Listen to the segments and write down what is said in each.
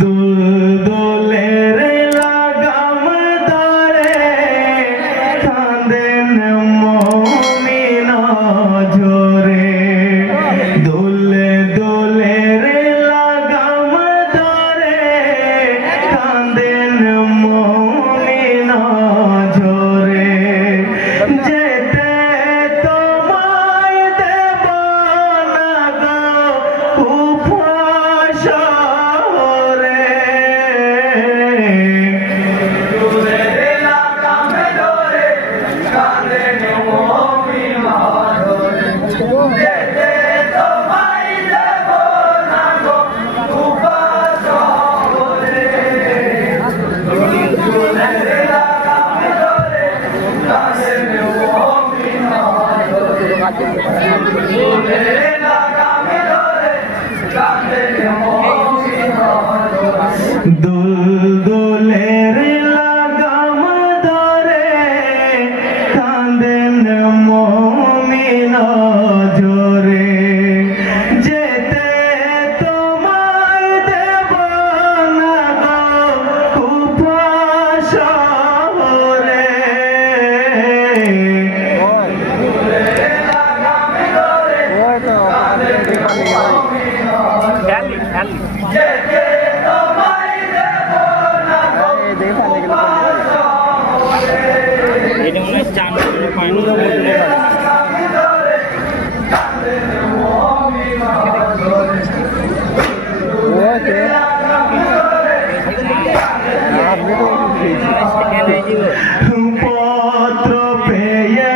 দুলদুলের লাগাম ধরে কাঁদেন মুমিন ঝরে দুলদুলের লাগাম ধরে কাঁদেন মুমিন ঝরে যেতে তোমায় দেব না গো উপসরে দুলদুলের লাগাম ধরে কাঁদেন মুমিন ঝরে যেতে তোমায় দেব না গো উপসরে পত্র পেয়ে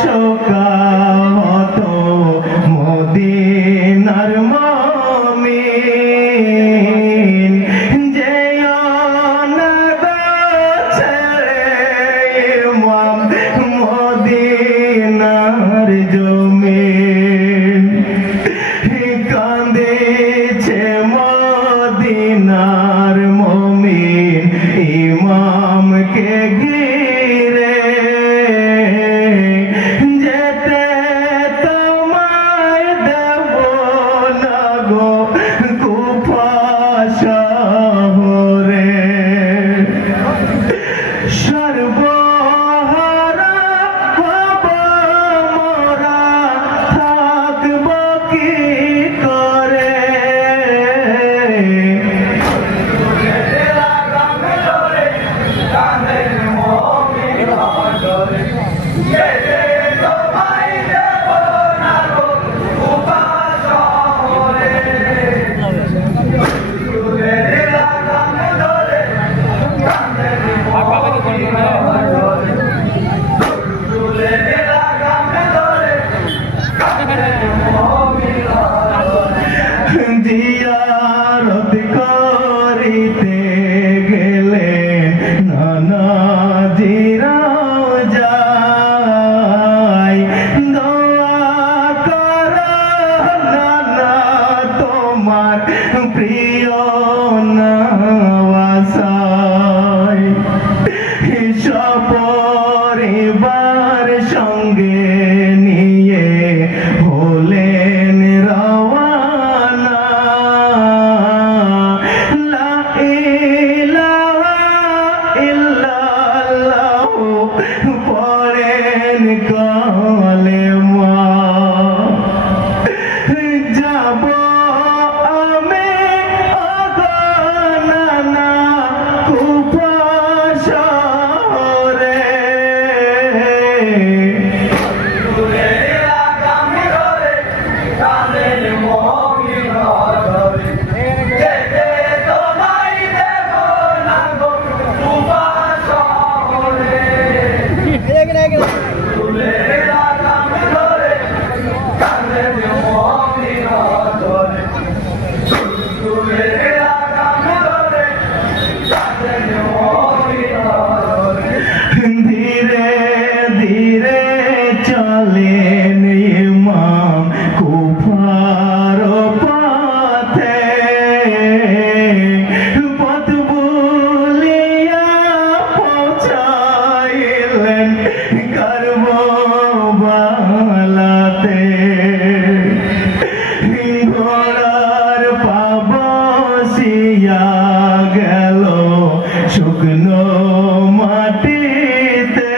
শোকাহত মদিনার মুমিন যেও না গো ছেড়ে ইমাম মদিনার জমিন কাঁদেছে মদিনার মুমিন ইমামকে ঘিরে যেতে তোমায় দেব না গো কুফা শহরে সর্বহারা হব মোরা থাকব কি করে জিয়ারত করিতে গেলে নানাজিরা যায় দোয়া কর নানা তোমার প্রিয় নওয়াসায় সপরিবার সঙ্গে নিয়ে হলেন রওয়ানা লা ইলাহা ইল্লাল্লাহ পড়েন কালেমা যাব আমি ওগো ভাসিয়া গেল শুকনো মাটিতে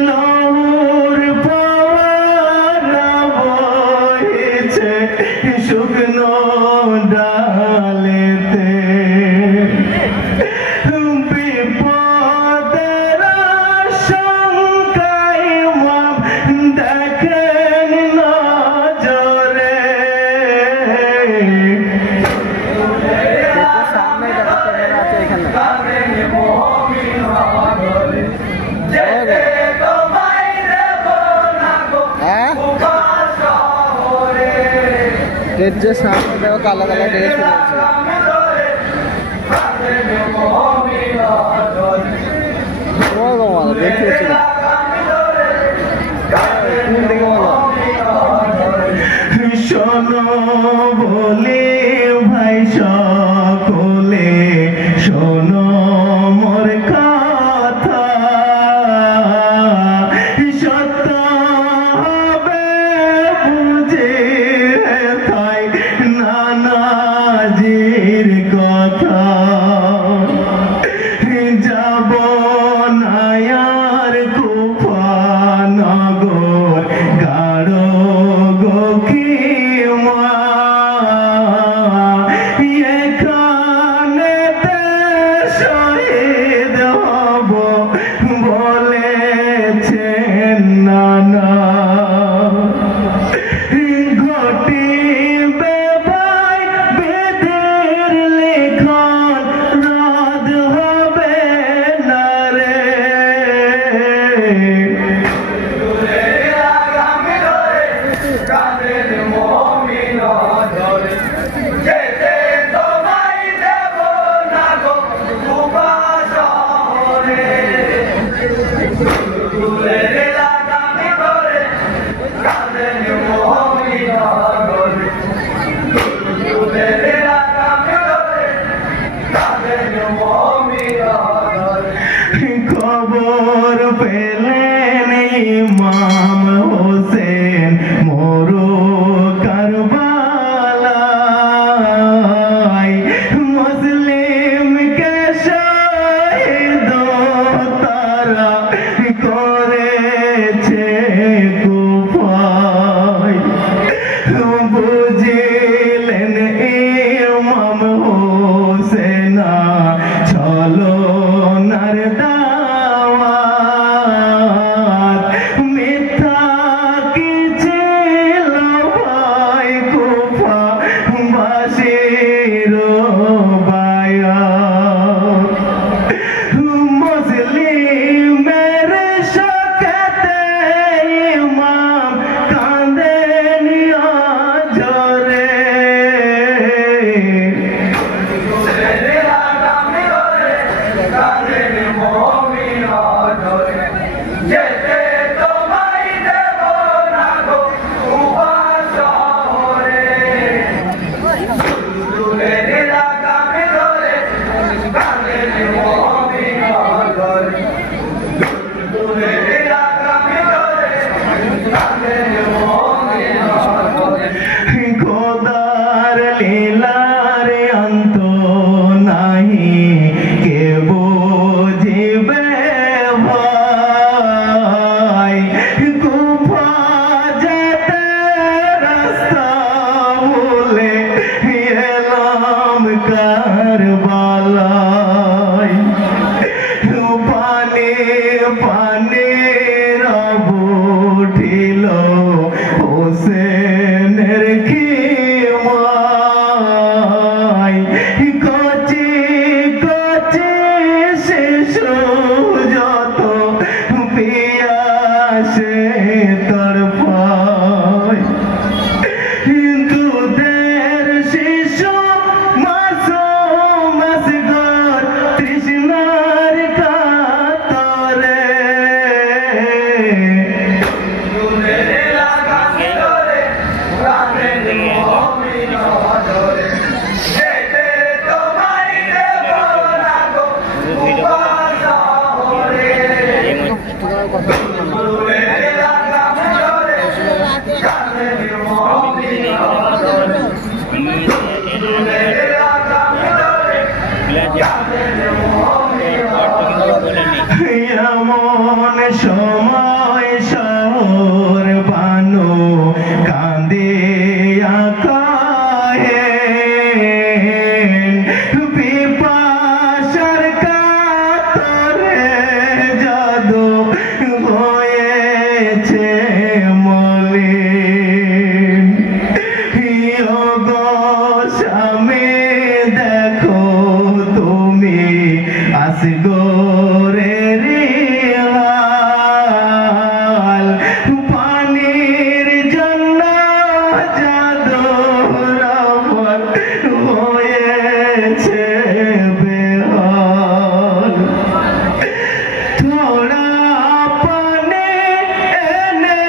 লহুর পাওয়ারা বইছে শুকনো ডালেতে বিপদের আশঙ্কায় মাম দেখেন নজরে যে সামনে দেখো কালো কালো ড্রেস পড়েছে দেখতে শোনো বলে ভাই সকলে শোনো মোর কথা সত্য হবে বুঝে তাই নানাজির কথা যাব নায়ার কুফা নগর গাড় গোকিমা এখানে শহীদ হব বলেছেন নানা ঘটিবে ভাই বেদের লেখন রাত হবে না রে খবর পেলেন ইমাম হোসেন মোরো কারবালায় মুসলিমকে শহীদ তারা করেছে কুফায় বুঝিলেন ইমাম হোসেন চলো নার দাওয়াত মিথ্যা কি ছিল ভাই কুফা বাসির বায়াত মুসলিমের শোকেতে ইমাম কাঁদেন জোরে খোদার লীলার অন্ত নাহি কে বুঝিবে ভাই কুফা যেতে রাস্তা বলে এলাম কারবালায় পানি পানি রব উঠিল হোসেনের খিমায় কচি কচি শিশু যত পিয়াসে তড়পায় দুধের শিশু মাসুম গ্রামে দেখো তুমি আসগরের হাল পানির জন্য জাদুর আমার হয়েছে বেহাল थोड़ा पानी एने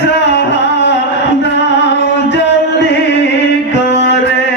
सहा दाओ जल्दी करे